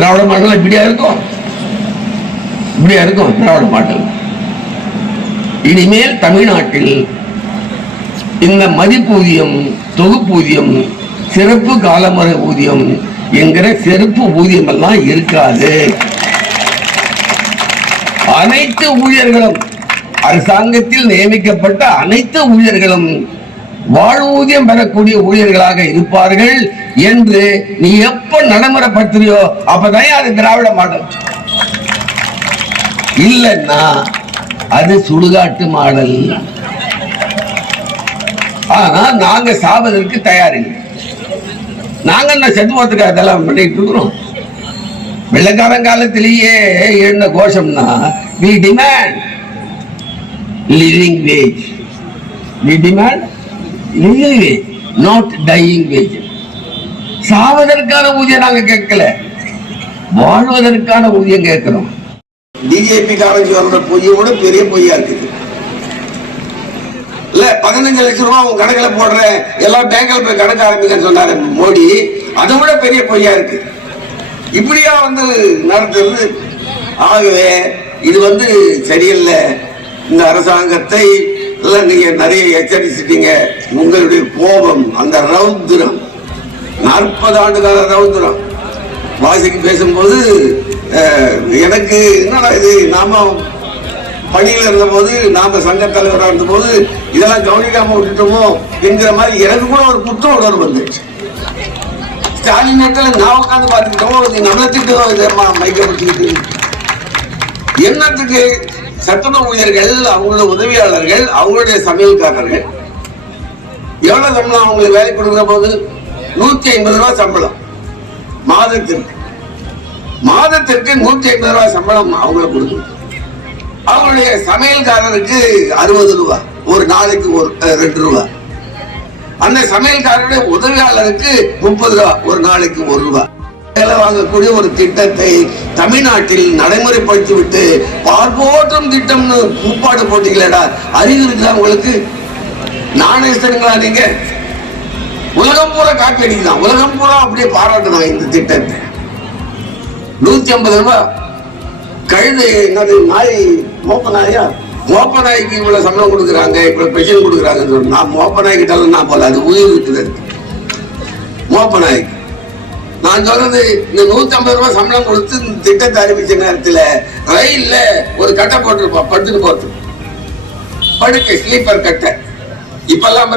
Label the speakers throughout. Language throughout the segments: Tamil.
Speaker 1: திராவிட மாடல் இப்படியா இருக்கும்? இப்படியா இருக்கும் திராவிட மாடல். இனிமேல் தமிழ்நாட்டில் இந்த மதிப்பூதியம் தொகுப்பூதியம் சிறப்பு காலமுறை ஊதியம் என்கிற செருப்பு ஊதியம் எல்லாம் இருக்காது. அனைத்து ஊழியர்களும் அரசாங்கத்தில் நியமிக்கப்பட்ட அனைத்து ஊழியர்களும் வாழ்வூதியம் பெறக்கூடிய ஊழியர்களாக இருப்பார்கள் என்று நீ எப்ப நடைமுறைப்படுத்துறியோ அப்பதான் அது திராவிட மாடல். இல்லைன்னா அது சுடுகாட்டு மாடல். ஆனா நாங்க சாவதற்கு தயாரில்லை. நாங்க என்ன செத்துவத்துக்கு அதெல்லாம் பண்ணிட்டு இருக்கிறோம். வெள்ளக்காரன் காலத்திலேயே எழுந்த கோஷம்னா we demand living wage we demand living wage not dying wage சாவதற்கான ஊதியம் நாங்க கேட்கல. வாழ்வதற்கான ஊதியம் கேட்கிறோம்.
Speaker 2: பிஜேபி காலேஜ் சொல்ற பொய்யை விட பெரிய பொய்யா இருக்குது. இல்ல பதினஞ்சு லட்சம் ரூபாய் உங்க கணக்குல போடுறேன். எல்லா பேங்க்ல போய் கணக்கு ஆரம்பிக்கன்னு சொன்னாரு மோடி. அதை விட பெரிய பொய்யா இருக்கு. இப்படியா வந்து நடத்துறது ஆகவே இது வந்து சரியில்லை. இந்த அரசாங்கத்தை எல்லாம் நீங்க நிறைய எச்சரிச்சிட்டீங்க. உங்களுடைய கோபம் அந்த ரௌத்ரம். நாற்பது ஆண்டு கால ரௌத்ரம். வாசிக்கு பேசும்போது எனக்கு என்னடா இது நாம பணியில் இருந்தபோது நாம சங்க தலைவராக இருந்தபோது இதெல்லாம் கவனிக்காம விட்டுட்டோமோ என்கிற மாதிரி எனக்கு கூட ஒரு குற்ற உணர்வு வந்துச்சு ஸ்டாலின் நேரத்தில் நான் உட்காந்து பார்த்துக்கிட்டோம் நம்மளை திட்டம் இதம்மா மைக்க பிடிச்சிக்கிட்டு என்னத்துக்கு சத்துணவு ஊழியர்கள் அவங்களோட உதவியாளர்கள் அவங்களுடைய சமையல்காரர்கள். எவ்வளவு சம்பளம் அவங்களுக்கு வேலை கொடுக்குற போது? நூத்தி ஐம்பது ரூபாய் சம்பளம். மாதத்திற்கு. மாதத்திற்கு நூத்தி ஐம்பது ரூபாய் சம்பளம் அவங்களுக்கு கொடுக்கணும் அவங்களுடைய சமையல்காரருக்கு அறுபது ரூபாய் ஒரு நாளைக்கு ஒரு ரெண்டு ரூபாய் அந்த சமையல்காரருடைய உதவியாளருக்கு முப்பது ரூபாய் ஒரு நாளைக்கு ஒரு ரூபாய் வாங்கக்கூடிய ஒரு திட்டத்தை தமிழ்நாட்டில் நடைமுறைப்படுத்தி விட்டு பார்ப்போற்றம் திட்டம்னு கூப்பாடு போட்டீங்களேடா. அறிவு இருக்குதா உங்களுக்கு நாணயஸ்தனுங்களா நீங்க? உலகம் பூரா காப்பி அடிக்குதான் உலகம் பூரா அப்படியே பாராட்டுதான் இந்த திட்டத்தை? நூத்தி ஐம்பது ரூபாய் கழுது என்னது நாய் மோப்ப நாயா மோப்ப நாய்க்கு இவ்வளவு சம்பளம் கொடுக்குறாங்க இவ்வளவு பெஷன் கொடுக்குறாங்கன்னு சொல்லி நான் மோப்ப நாய் நான் போல அது உயிர் இருக்குது. மோப்ப நாய்க்கு நான் சொன்னது இந்த நூத்தி ஐம்பது ரூபாய் சம்பளம் கொடுத்து திட்டத்தை அறிவிச்ச நேரத்துல ரயில்ல ஒரு கட்டை போட்டிருப்பான் படுத்துட்டு போறது. படுக்கை ஸ்லீப்பர் கட்டை. இப்பெல்லாம்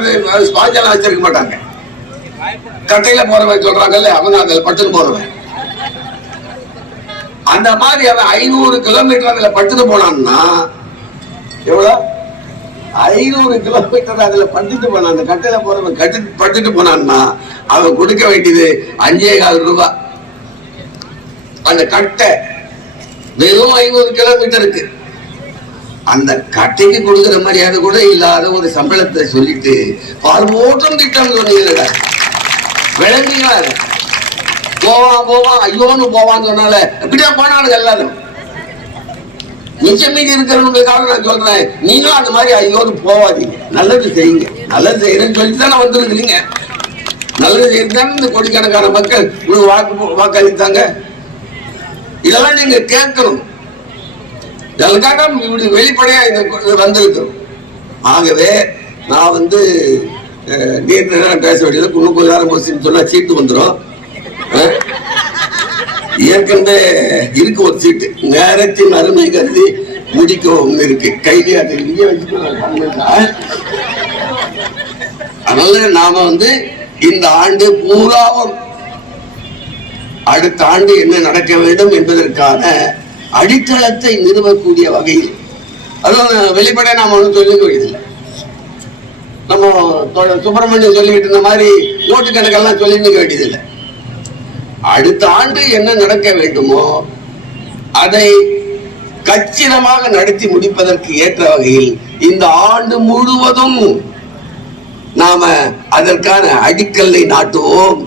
Speaker 2: ஸ்பாஞ்செல்லாம் வச்சிருக்க மாட்டாங்க. கட்டையில போறவன் சொல்றாங்கல்ல அவங்க அதுல பட்டுன்னு போறவன். அந்த மாதிரி அவன் ஐநூறு கிலோமீட்டர் அதுல பட்டுன்னு போனான்னா எவ்வளவு? ஐநூறு கிலோமீட்டர் அதுல பட்டுட்டு போனான். அந்த கட்டையில போறவன் கட்டு பட்டுட்டு போனான்னா அவன் கொடுக்க வேண்டியது அஞ்சே கால் ரூபாய் அந்த கட்டை வெறும் ஐநூறு கிலோமீட்டருக்கு அந்த கட்டைக்கு கொடுக்குற மரியாதை கூட இல்லாத ஒரு சம்பளத்தை சொல்லிட்டு பார்வோட்டம் திட்டம் சொன்னீங்களா விளங்குங்களா போவான் போவான். ஐயோன்னு போவான்னு சொன்னால இப்படியா போனானுங்க எல்லாரும். மிச்சம் மீதி இருக்கிறவங்களுக்காக நான் சொல்றேன். நீங்களும் அந்த மாதிரி ஐயோடு போவாதீங்க. நல்லது செய்யுங்க. நல்லது செய்யறேன்னு சொல்லி தானே வந்துருக்கிறீங்க. நல்லது செய்யறதுதான் இந்த கோடிக்கணக்கான மக்கள் உங்களுக்கு வாக்கு வாக்களித்தாங்க. இதெல்லாம் நீங்க கேட்கணும். இதற்காக இப்படி வெளிப்படையா இது வந்திருக்கிறோம். ஆகவே நான் வந்து நீர் நேரம் பேச வேண்டியது இன்னும் கொஞ்ச நேரம் சொன்னா சீட்டு வந்துடும் ஏற்கனவே இருக்கு ஒரு சீட்டு நேரத்தின் அருமை கருதி முடிக்கவும் இருக்கு. கையிலே அதை இங்கே அதனால நாம வந்து இந்த ஆண்டு பூராவும் அடுத்த ஆண்டு என்ன நடக்க வேண்டும் என்பதற்கான அடித்தளத்தை நிறுவக்கூடிய வகையில். அதுவும் வெளிப்பட நாம ஒன்றும் சொல்லிக்க வேண்டியதில்லை நம்ம சுப்பிரமணியம் சொல்லிக்கிட்டு இருந்த மாதிரி நோட்டு கணக்கெல்லாம் சொல்லிட்டு வேண்டியதில்லை. அடுத்த ஆண்டு என்ன நடக்க வேண்டுமோ அதை கச்சிதமாக நடத்தி முடிப்பதற்கு ஏற்ற வகையில் இந்த ஆண்டு முழுவதும் நாம அதற்கான அடிக்கல்லை நாட்டுவோம்.